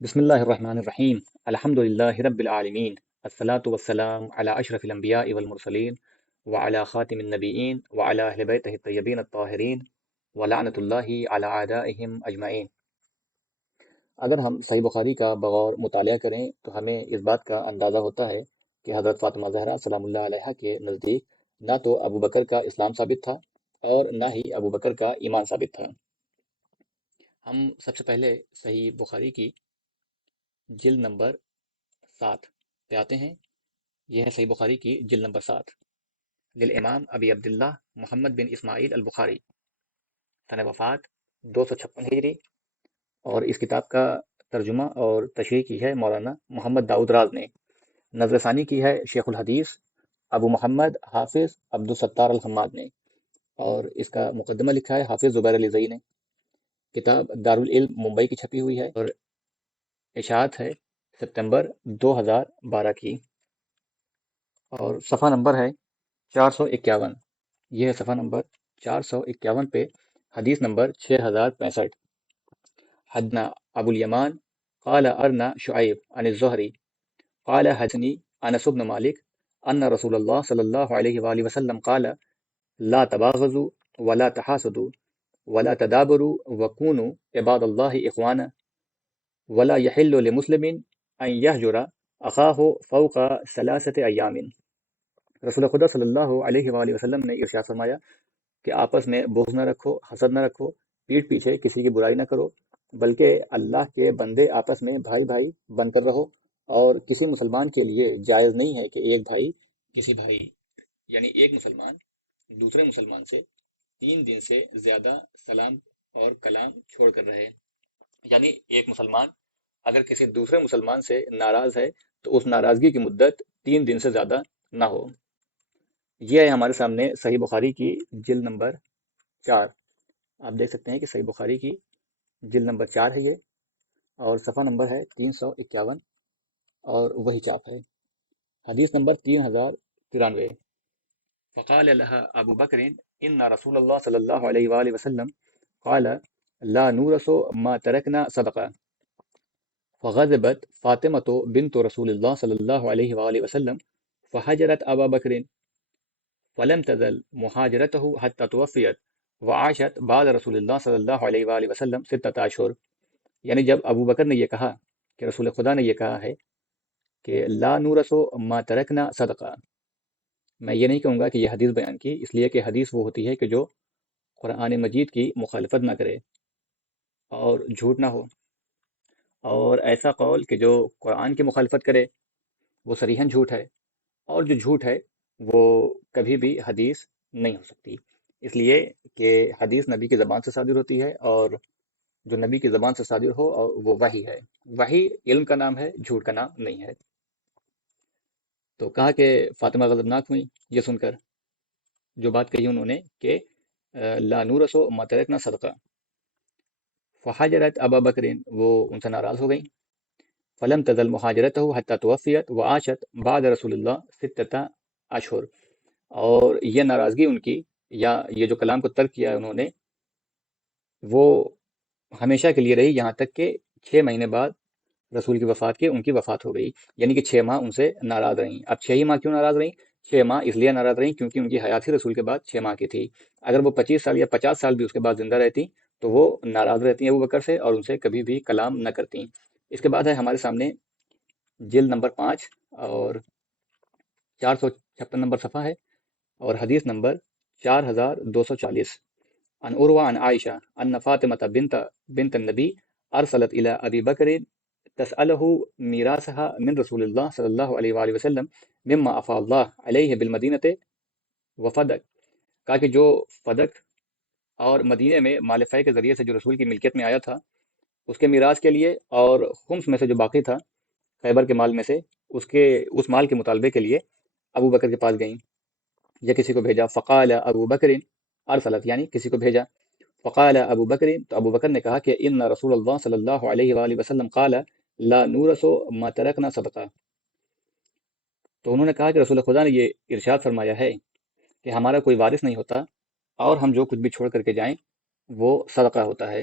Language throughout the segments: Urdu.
بسم الله الرحمن الرحيم. الحمد لله رب العالمين. الصلاة والسلام على أشرف الأنبياء والمرسلين وعلى خاتم النبيين وعلى أهل بيته الطيبين الطاهرين ولعنة الله على أعدائهم أجمعين۔ اگر ہم صحیح بخاری کا بغور مطالعہ کریں تو ہمیں اس بات کا اندازہ ہوتا ہے کہ حضرت فاطمہ زہرا سلام اللہ علیہا کے نزدیک نہ تو ابو بکر کا اسلام ثابت تھا اور نہ ہی ابو بکر کا ایمان ثابت تھا۔ ہم سب سے پہلے صحیح بخاری کی جلد نمبر 7 پہ آتے ہیں۔ یہ ہے صحیح بخاری کی جلد نمبر 7 للامام ابی عبداللہ محمد بن اسماعیل البخاری، سنہ وفات 256 ہجری، اور اس کتاب کا ترجمہ اور تشریح کی ہے مولانا محمد داؤد راز نے۔ نظر ثانی کی ہے شیخ الحدیث ابو محمد حافظ عبدالستار الحماد نے، اور اس کا مقدمہ لکھا ہے حافظ زبیر علی زئی نے۔ کتاب دارالعلم ممبئی کی چھپی ہوئی ہے اور اشاعت ہے ستمبر 2012 کی، اور صفحہ نمبر ہے 451۔ یہ ہے صفحہ نمبر 451 پہ حدیث نمبر 6065۔ حدنا ابو الیمان قال ارنا شعیب عن الزہری قال حدثنی انس بن مالک ان رسول اللہ صلی اللہ علیہ وآلہ وسلم قال لا تباغضوا ولا تحاسدوا ولا تدابروا وكونوا عباد اللہ اخوانا ولا يحل لمسلم ان يهجر اخاه فوق 3 ایام۔ رسول خدا صلی اللہ علیہ وآلہ وسلم نے ارشاد فرمایا کہ آپس میں بغض نہ رکھو، حسد نہ رکھو، پیٹھ پیچھے کسی کی برائی نہ کرو، بلکہ اللہ کے بندے آپس میں بھائی بھائی بن کر رہو، اور کسی مسلمان کے لیے جائز نہیں ہے کہ ایک بھائی کسی بھائی یعنی ایک مسلمان دوسرے مسلمان سے 3 دن سے زیادہ سلام اور کلام چھوڑ کر رہے۔ یعنی ایک مسلمان اگر کسی دوسرے مسلمان سے ناراض ہے تو اس ناراضگی کی مدت 3 دن سے زیادہ نہ ہو۔ یہ ہے ہمارے سامنے صحیح بخاری کی جلد نمبر 4۔ آپ دیکھ سکتے ہیں کہ صحیح بخاری کی جلد نمبر 4 ہے یہ، اور صفحہ نمبر ہے 351، اور وہی چاپ ہے۔ حدیث نمبر 3093۔ فقال لها ابو بکر ان رسول اللہ صلی اللہ علیہ وآلہ وسلم قال لا نورث ما ترکنا صدقہ فغضبت فاطمة بنت رسول اللہ صلی اللہ علیہ وآلہ وسلم فحجرت ابا بکر فلم تزل مہاجرته حتى توفیت وعاشت بعد رسول اللہ صلی اللہ علیہ وآلہ وسلم 6 اشہر۔ یعنی جب ابو بکر نے یہ کہا کہ رسول خدا نے یہ کہا ہے کہ لا نورث ما ترکنا صدقہ، میں یہ نہیں کہوں گا کہ یہ حدیث بیان کی، اس لیے کہ حدیث وہ ہوتی ہے کہ جو قرآن مجید کی مخالفت نہ کرے اور جھوٹ نہ ہو، اور ایسا قول کہ جو قرآن کی مخالفت کرے وہ صریحاً جھوٹ ہے، اور جو جھوٹ ہے وہ کبھی بھی حدیث نہیں ہو سکتی، اس لیے کہ حدیث نبی کی زبان سے صادر ہوتی ہے، اور جو نبی کی زبان سے صادر ہو اور وہ وحی ہے۔ وحی علم کا نام ہے، جھوٹ کا نام نہیں ہے۔ تو کہا کہ فاطمہ غضبناک ہوئی یہ سن کر، جو بات کہی انہوں نے کہ لا نورث ما ترکنا صدقہ، فحاجرت ابا بکر، وہ ان سے ناراض ہو گئیں، فلم تزل مہاجرته حتی توفیت وعاشت بعد رسول اللہ 6 اشہر، اور یہ ناراضگی ان کی یا یہ جو کلام کو ترک کیا انہوں نے وہ ہمیشہ کے لیے رہی، یہاں تک کہ 6 مہینے بعد رسول کی وفات کے ان کی وفات ہو گئی، یعنی کہ 6 ماہ ان سے ناراض رہیں۔ اب 6 ہی ماہ کیوں ناراض رہیں؟ 6 ماہ اس لیے ناراض رہیں کیونکہ ان کی حیات ہی رسول کے بعد 6 ماہ کی تھی۔ اگر وہ 25 سال یا 50 سال بھی اس کے بعد زندہ رہتی تو وہ ناراض رہتی ابو بکر سے اور ان سے کبھی بھی کلام نہ کرتی۔ اس کے بعد ہے ہمارے سامنے جلد نمبر 5 اور 456 نمبر صفحہ ہے، اور حدیث نمبر 4240۔ عن عروہ عن عائشہ ان فاطمة بنت النبی ارسلت الى ابی بکر تسألہ میراثها من رسول اللہ صلی اللہ علیہ وآلہ وسلم مما افاء اللہ علیہ بالمدینۃ وفدق، کہا کہ جو فدق اور مدینے میں مال فے کے ذریعے سے جو رسول کی ملکیت میں آیا تھا اس کے میراث کے لیے، اور خمس میں سے جو باقی تھا خیبر کے مال میں سے اس مال کے مطالبے کے لیے ابو بکر کے پاس گئیں یا کسی کو بھیجا۔ فقال ابو بکر، ارسلت یعنی کسی کو بھیجا، فقال ابو بکر، تو ابو بکر نے کہا کہ ان رسول اللہ صلی اللہ علیہ وآلہ وسلم قال لا نورث ما ترکنا صدقہ، تو انہوں نے کہا کہ رسول خدا نے یہ ارشاد فرمایا ہے کہ ہمارا کوئی وارث نہیں ہوتا اور ہم جو کچھ بھی چھوڑ کر کے جائیں وہ صدقہ ہوتا ہے۔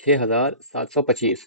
6725।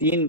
3